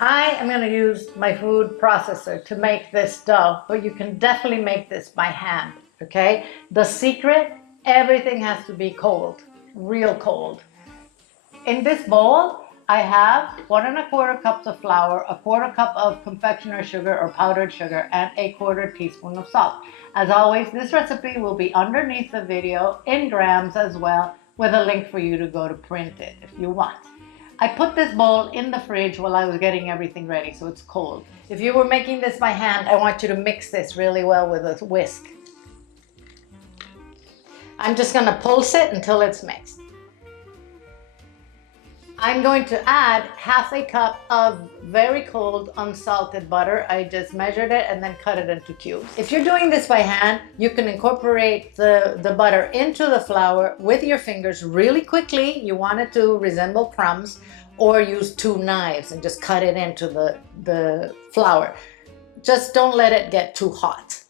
I am going to use my food processor to make this dough, but you can definitely make this by hand, okay? The secret, everything has to be cold, real cold. In this bowl, I have 1¼ cups of flour, 1/4 cup of confectioner sugar or powdered sugar, and 1/4 teaspoon of salt. As always, this recipe will be underneath the video in grams as well, with a link for you to go to print it if you want. I put this bowl in the fridge while I was getting everything ready, so it's cold. If you were making this by hand, I want you to mix this really well with a whisk. I'm just gonna pulse it until it's mixed. I'm going to add 1/2 cup of very cold unsalted butter. I just measured it and then cut it into cubes. If you're doing this by hand, you can incorporate the butter into the flour with your fingers really quickly. You want it to resemble crumbs, or use 2 knives and just cut it into the flour. Just don't let it get too hot.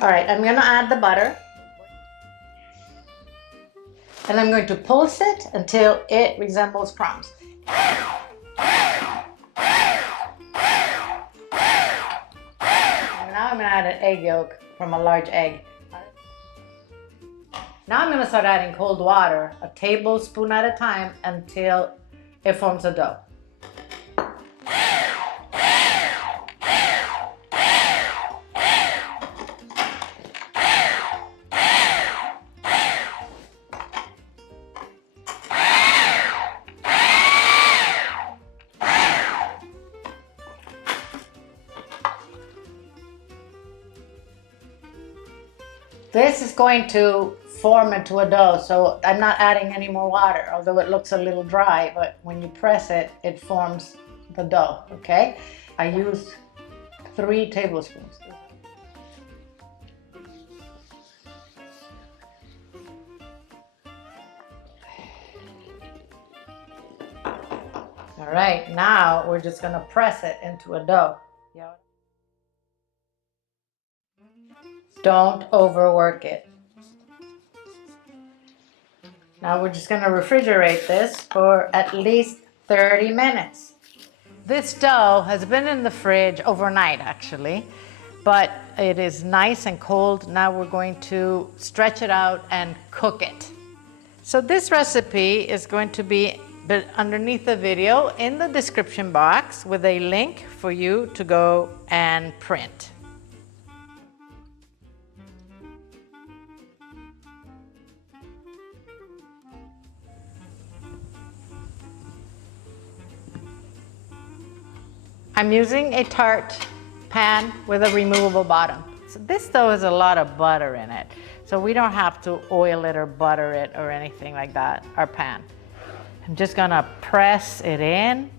All right, I'm gonna add the butter. And I'm going to pulse it until it resembles crumbs. Now I'm going to add an egg yolk from a large egg. Now I'm going to start adding cold water, a tablespoon at a time, until it forms a dough. This is going to form into a dough, so I'm not adding any more water, although it looks a little dry, but when you press it, it forms the dough, okay? I used 3 tablespoons. All right, now we're just gonna press it into a dough. Don't overwork it. Now we're just gonna refrigerate this for at least 30 minutes. This dough has been in the fridge overnight actually, but it is nice and cold. Now we're going to stretch it out and cook it. So this recipe is going to be underneath the video in the description box with a link for you to go and print. I'm using a tart pan with a removable bottom. So this dough has a lot of butter in it, so we don't have to oil it or butter it or anything like that, our pan. I'm just gonna press it in.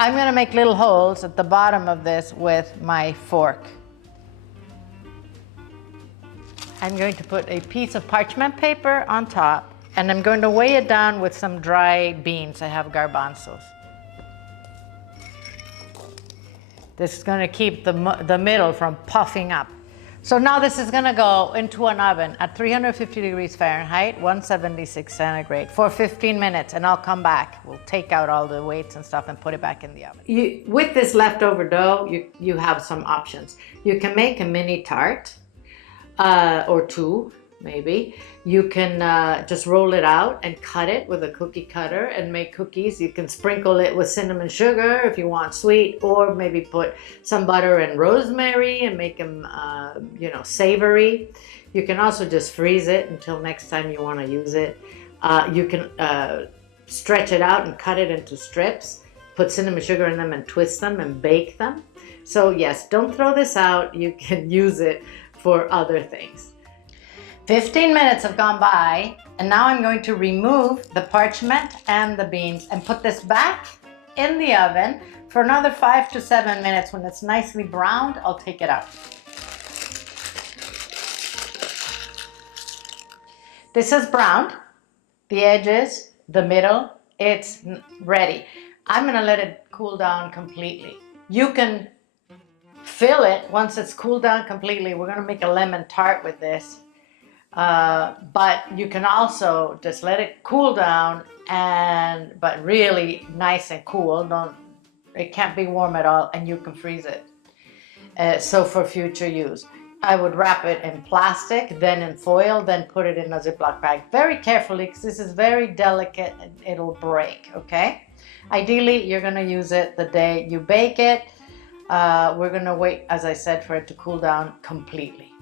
I'm gonna make little holes at the bottom of this with my fork. I'm going to put a piece of parchment paper on top, and I'm going to weigh it down with some dry beans. I have garbanzos. This is going to keep the middle from puffing up. So now this is going to go into an oven at 350 degrees Fahrenheit, 176 centigrade for 15 minutes, and I'll come back. We'll take out all the weights and stuff and put it back in the oven. With this leftover dough, you have some options. You can make a mini tart, or 2. Maybe. You can just roll it out and cut it with a cookie cutter and make cookies. You can sprinkle it with cinnamon sugar if you want sweet, or maybe put some butter and rosemary and make them, savory. You can also just freeze it until next time you want to use it. You can stretch it out and cut it into strips, put cinnamon sugar in them and twist them and bake them. So yes, don't throw this out. You can use it for other things. 15 minutes have gone by, and now I'm going to remove the parchment and the beans and put this back in the oven for another 5 to 7 minutes. When it's nicely browned, I'll take it out. This is browned, the edges, the middle, it's ready. I'm gonna let it cool down completely. You can fill it once it's cooled down completely. We're gonna make a lemon tart with this. But you can also just let it cool down, but really nice and cool. It can't be warm at all, and you can freeze it. So for future use, I would wrap it in plastic, then in foil, then put it in a Ziploc bag very carefully, because this is very delicate and it'll break. Okay. Ideally, you're going to use it the day you bake it. We're going to wait, as I said, for it to cool down completely.